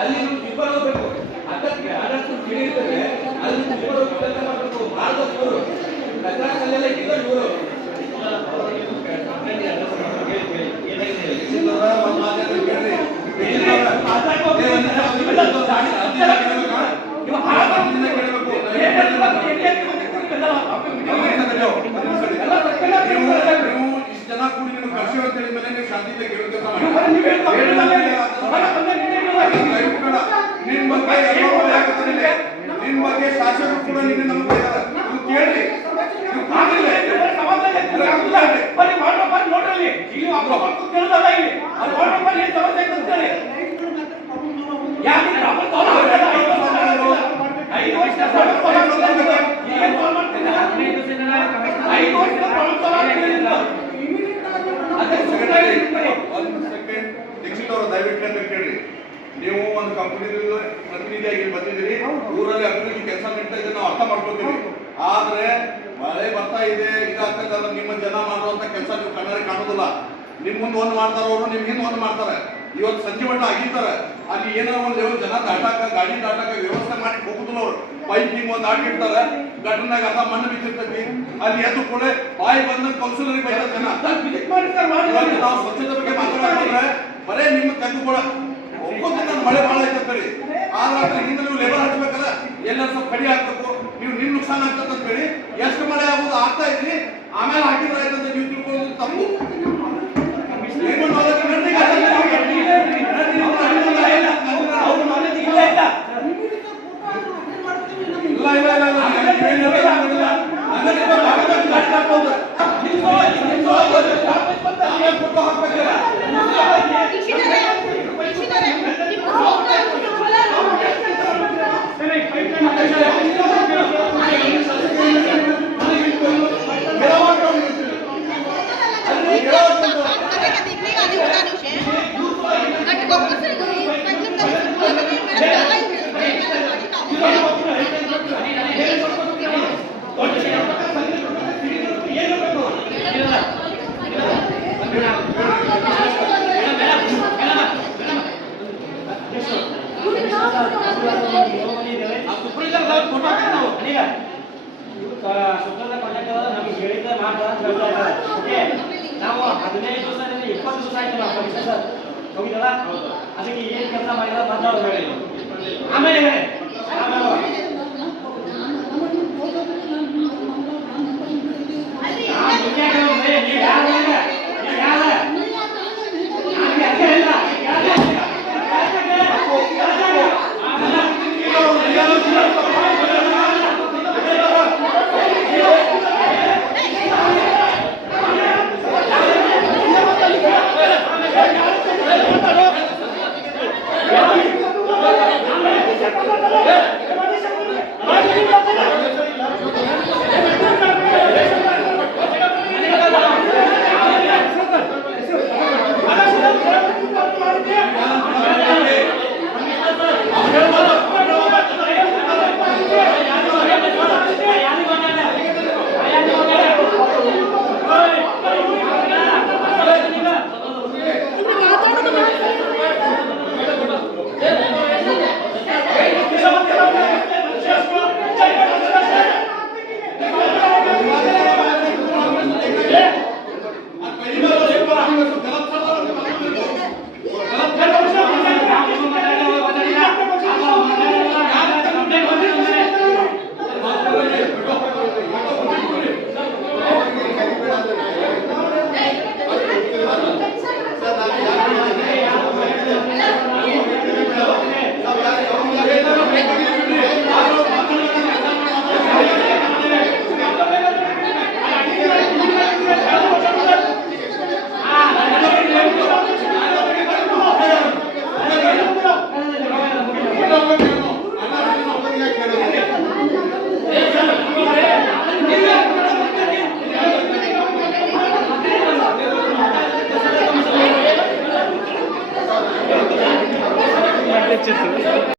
ಅಲ್ಲಿ ಇಬ್ಬರು ಹೋಗ್ಬೇಕು. ಅದಕ್ಕೆ ಅದಷ್ಟು ತಿಳಿಯುತ್ತದೆ. ಅಲ್ಲಿ ಇಬ್ಬರು ಕೆಲಸ ಮಾಡಬೇಕು. ಮಾಡಬೇಕು ಕಚರಾ ಕಲ್ಲೆಲ್ಲ ಇದ್ದಾರೆ ಇವರು. ಜನ ಕೂಡಿ ನಿಮ್ಗೆ ಕರ್ಸಿ ಅಂತ ಹೇಳಿದ ಮೇಲೆ ನೀವು ಶಾಂತಿಯಿಂದ ಕೇಳೋಕೆ ನಿಮ್ ಬಗ್ಗೆ ಶಾಸಕರು ಕೂಡ ನಿನ್ನೆ ನಮ್ಗೆ ಕೇಳಿ ದಯವಿಟ್ಟು ಕೇಳಿ. ನೀವು ಒಂದು ಕಂಪನಿ ಪ್ರತಿನಿಧಿಯಾಗಿ ಬಂದಿದ್ದೀರಿ, ಊರಲ್ಲಿ ಅಭಿವೃದ್ಧಿ ಕೆಲಸ ನಡೀತಾ ಇದೆ, ನಾವು ಅರ್ಥ ಮಾಡ್ಕೊತೀವಿ. ಆದ್ರೆ ಮಳೆ ಬರ್ತಾ ಇದೆ, ಇದಾಗ್ತದಲ್ಲ, ನಿಮ್ಮ ಜನ ಮಾಡುವಂತ ಕೆಲಸ ನೀವು ಕಣ್ಣಾರೆ ಕಾಣೋದಿಲ್ಲ. ನಿಮ್ ಮುಂದೆ ಒಂದು ಮಾಡ್ತಾರ, ಅವರು ನಿಮ್ ಹಿಂದೆ ಒಂದು ಮಾಡ್ತಾರೆ. ಇವತ್ತು ಸಂಜೆ ಮಟ್ಟ ಆಗಿರ್ತಾರೆ, ಅಲ್ಲಿ ಏನೋ ಒಂದು ಜನ ದಾಟಾಕ ಗಾಡಿ ದಾಟಾಕ ವ್ಯವಸ್ಥೆ ಮಾಡಿ ಹೋಗುದಿಲ್ಲ. ಅವ್ರು ಪೈಪಿಂಗ್ ಒಂದು ಹಾಕಿರ್ತಾರೆ, ಗಟ್ಟನಾಗ ಅರ್ಧ ಮಣ್ಣು ಬಿದ್ದಿರ್ತೈತಿ, ಅಲ್ಲಿ ಎದ್ದು ಕೂಡ ಬಾಯಿ ಬಂದ ಕೌನ್ಸಿಲರಿಗೆ ಬೈದ ಜನ. ನಾವು ಸ್ವಚ್ಛತೆ ಬಗ್ಗೆ ಮಾತಾಡ್ಕೊಂಡ್ರೆ ಬರೇ ನಿಮ್ಮ ಕಗ್ಗುಗಳ ಒಪ್ಪೋದಿಲ್ಲ. ಮಳೆ ಭಾಳ ಐತಂತೇಳಿ ಆದ್ರೆ ಹಿಂದೆ ನೀವು ಲೇಬರ್ ಹಚ್ಬೇಕಲ್ಲ, ಎಲ್ಲರೂ ಸ್ವಲ್ಪ ಕಡಿ ಹಾಕ್ಬೇಕು, ನೀವು ನಿಮ್ ನುಕ್ಸಾನ ಆಗ್ತದೆ ಅಂತ ಹೇಳಿ ಎಷ್ಟು ಮಳೆ ಆಗೋದು ಆಗ್ತಾ ಇದ್ರಿ, ಆಮೇಲೆ ಹಾಕಿದ್ರೆ ಆಯ್ತಂತ ನೀವು ತಿಳ್ಕೊಳ್ಳೋದು ತಪ್ಪು. ನಾವು 15 ದಿವಸದಿಂದ 20 ದಿವಸ ಆಯ್ತು ಹೋಗಿದಲ್ಲ, ಅದಕ್ಕೆ ಏನ್ ಕೆಲಸ ಮಾಡಿದ ಮಾತಾಡೋದು ಆಮೇಲೆ